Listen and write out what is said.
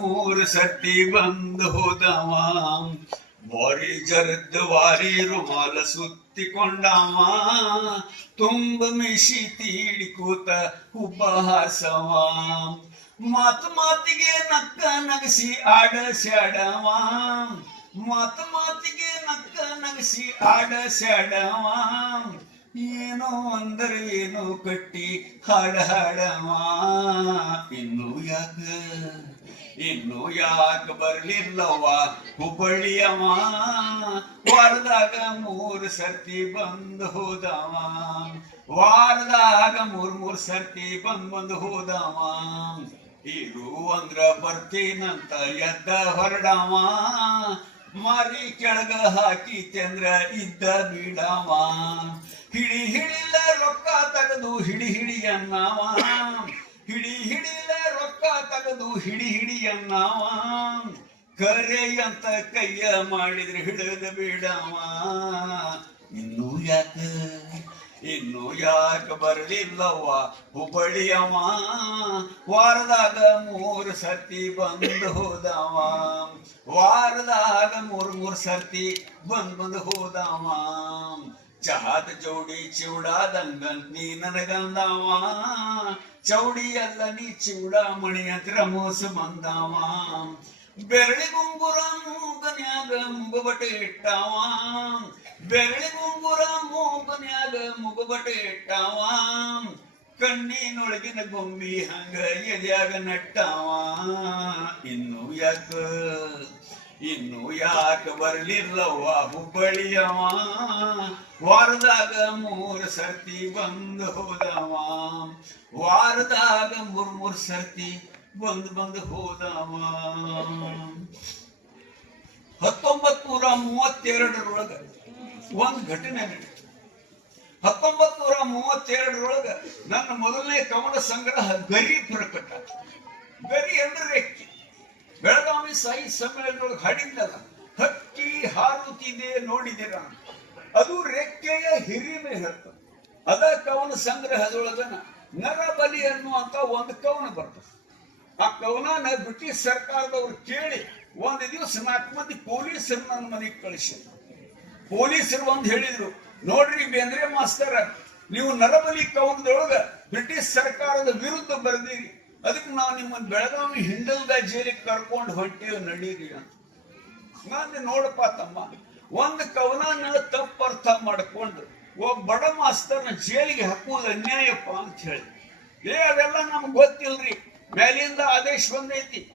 ಮೂರು ಸರ್ತಿ ಬಂದು ಹೋದವ ಬಾರಿ ಜರ್ದ ವಾರಿ ರುಮಾಲ ಸುತ್ತಿಕೊಂಡವ ತುಂಬ ಮಿಶಿ ತೀಡಿಕೂತ ಉಪಹಾಸವ ಮಾತು ಮಾತಿಗೆ ನಕ್ಕ ನಗಸಿ ಆಡಸ್ಯಾಡವ ಮಾತು ಮಾತಿಗೆ ನಕ್ಕ ನಗಸಿ ಆಡಸ್ಯಾಡವ ಏನೋ ಅಂದರೆ ಏನೋ ಕಟ್ಟಿ ಹಾಡವ ಇನ್ನು ಯಾಕ ಬರ್ಲಿಲ್ಲವ ಹುಬ್ಬಳ್ಳಿಯವ ವಾರದಾಗ ಮೂರು ಸರ್ತಿ ಬಂದು ಹೋದವ ವಾರದಾಗ ಮೂರ್ ಸರ್ತಿ ಬಂದು ಹೋದವ ಇರು ಅಂದ್ರ ಬರ್ತೀನಂತ ಎದ್ದ ಹೊರಡವ ಮಾರಿ ಕೆಳಗ ಹಾಕಿತೆಂದ್ರ ಇದ್ದ ಬಿಡವ ಹಿಡಿಲ ರೊಕ್ಕ ತೆಗೆದು ಹಿಡಿ ಅನ್ನವ ಹಿಡಿಲ ರೊಕ್ಕ ತೆಗೆದು ಹಿಡಿ ಅನ್ನವ ಕರೆ ಅಂತ ಕೈಯ ಮಾಡಿದ್ರೆ ಹಿಡಿದ ಬಿಡವ ಇನ್ನು ಯಾಕ ಬರ್ಲಿಲ್ಲವ್ವ ಹುಬ್ಬಳ್ಳಿಯವ ವಾರದಾಗ ಮೂರು ಸರ್ತಿ ಬಂದು ಹೋದವ ವಾರದಾಗ ಮೂರ್ ಸರ್ತಿ ಬಂದು ಹೋದವ ಚಹಾದ ಜೋಡಿ ಚಿವಡಾದಂಗ ನೀ ನನಗಂದವ ಚೌಡಿ ಅಲ್ಲ ನೀ ಚಿವಡ ಮಣಿ ಹತ್ರ ಮೋಸ ಬಂದವ ಬೆರಳಿಗುಂಗುರ ಮೂಗನ್ಯಾಗ ಮುಗಬಟೆ ಇಟ್ಟವ ಬೆರಳಿಗುಂಗುರ ಮೂಗನ್ಯಾಗ ಮುಗಬಟೆ ಇಟ್ಟವ ಕಣ್ಣಿನೊಳಗಿನ ಗೊಂಬಿ ಹಂಗ ಎದ್ಯಾಗ ನಟ್ಟವ ಇನ್ನು ಯಾಕ ಬರ್ಲಿಲ್ಲವ್ವ ಹುಬ್ಬಳ್ಳಿಯವ ವಾರದಾಗ ಮೂರು ಸರ್ತಿ ಬಂದು ಹೋದವ ವಾರದಾಗ ಮೂರ್ ಸರ್ತಿ ಬಂದು ಹೋದವ 1932ರೊಳಗ ಒಂದು ಘಟನೆ ನಡೀತು 1932ರೊಳಗ ನನ್ನ ಮೊದಲನೇ ಕವನ ಸಂಗ್ರಹ ಗರಿ ಪ್ರಕಟ ಗರಿ ಅಂದ್ರೆ ರೆಕ್ಕೆ ಬೆಳಗಾವಿ ಸಾಯಿ ಸಮ್ಮೇಳನದೊಳಗೆ ಹಾಡಿದ್ದಲ್ಲ ಹಕ್ಕಿ ಹಾರುತ್ತಿದೆ ನೋಡಿದಿರ ಅದು ರೆಕ್ಕೆಯ ಹಿರಿಮೆ ಹೇಳ್ತದೆ ಅದ ಕವನ ಸಂಗ್ರಹದೊಳಗನ ನರಬಲಿ ಅನ್ನುವಂತ ಒಂದು ಕವನ ಬರ್ತದೆ ಆ ಕವನ ಬ್ರಿಟಿಷ್ ಸರ್ಕಾರದವ್ರು ಕೇಳಿ ಒಂದು ದಿವಸ 4 ಮಂದಿ ಪೊಲೀಸರು ನನ್ನ ಮನೆಗೆ ಕಳಿಸಿದ್ರು ಪೊಲೀಸರು ಒಂದು ಹೇಳಿದ್ರು ನೋಡ್ರಿ ಬೇಂದ್ರೆ ಮಾಸ್ತರ ನೀವು ನರಬಲಿ ಕವನದೊಳಗ ಬ್ರಿಟಿಷ್ ಸರ್ಕಾರದ ವಿರುದ್ಧ ಬರೆದಿರಿ ಅದಕ್ಕೆ ನಾವು ನಿಮ್ಮನ್ನು ಬೆಳಗಾವಿ ಹಿಂಡಲ್ಗ ಜೈಲಿಗೆ ಕರ್ಕೊಂಡು ಹೊಂಟೇವು ನಡೀರಿ ಅಂತ ನಾನು ನೋಡಪ್ಪ ತಮ್ಮ ಒಂದು ಕವನ ತಪ್ಪರ್ಥ ಮಾಡ್ಕೊಂಡು ಒಬ್ಬ ಬಡ ಮಾಸ್ತರ್ನ ಜೈಲಿಗೆ ಹಾಕುವುದು ಅನ್ಯಾಯಪ್ಪ ಅಂತ ಹೇಳಿ ಅದೆಲ್ಲ ನಮ್ಗೆ ಗೊತ್ತಿಲ್ರಿ ಮೇಲಿಂದ ಆದೇಶ ಬಂದೈತಿ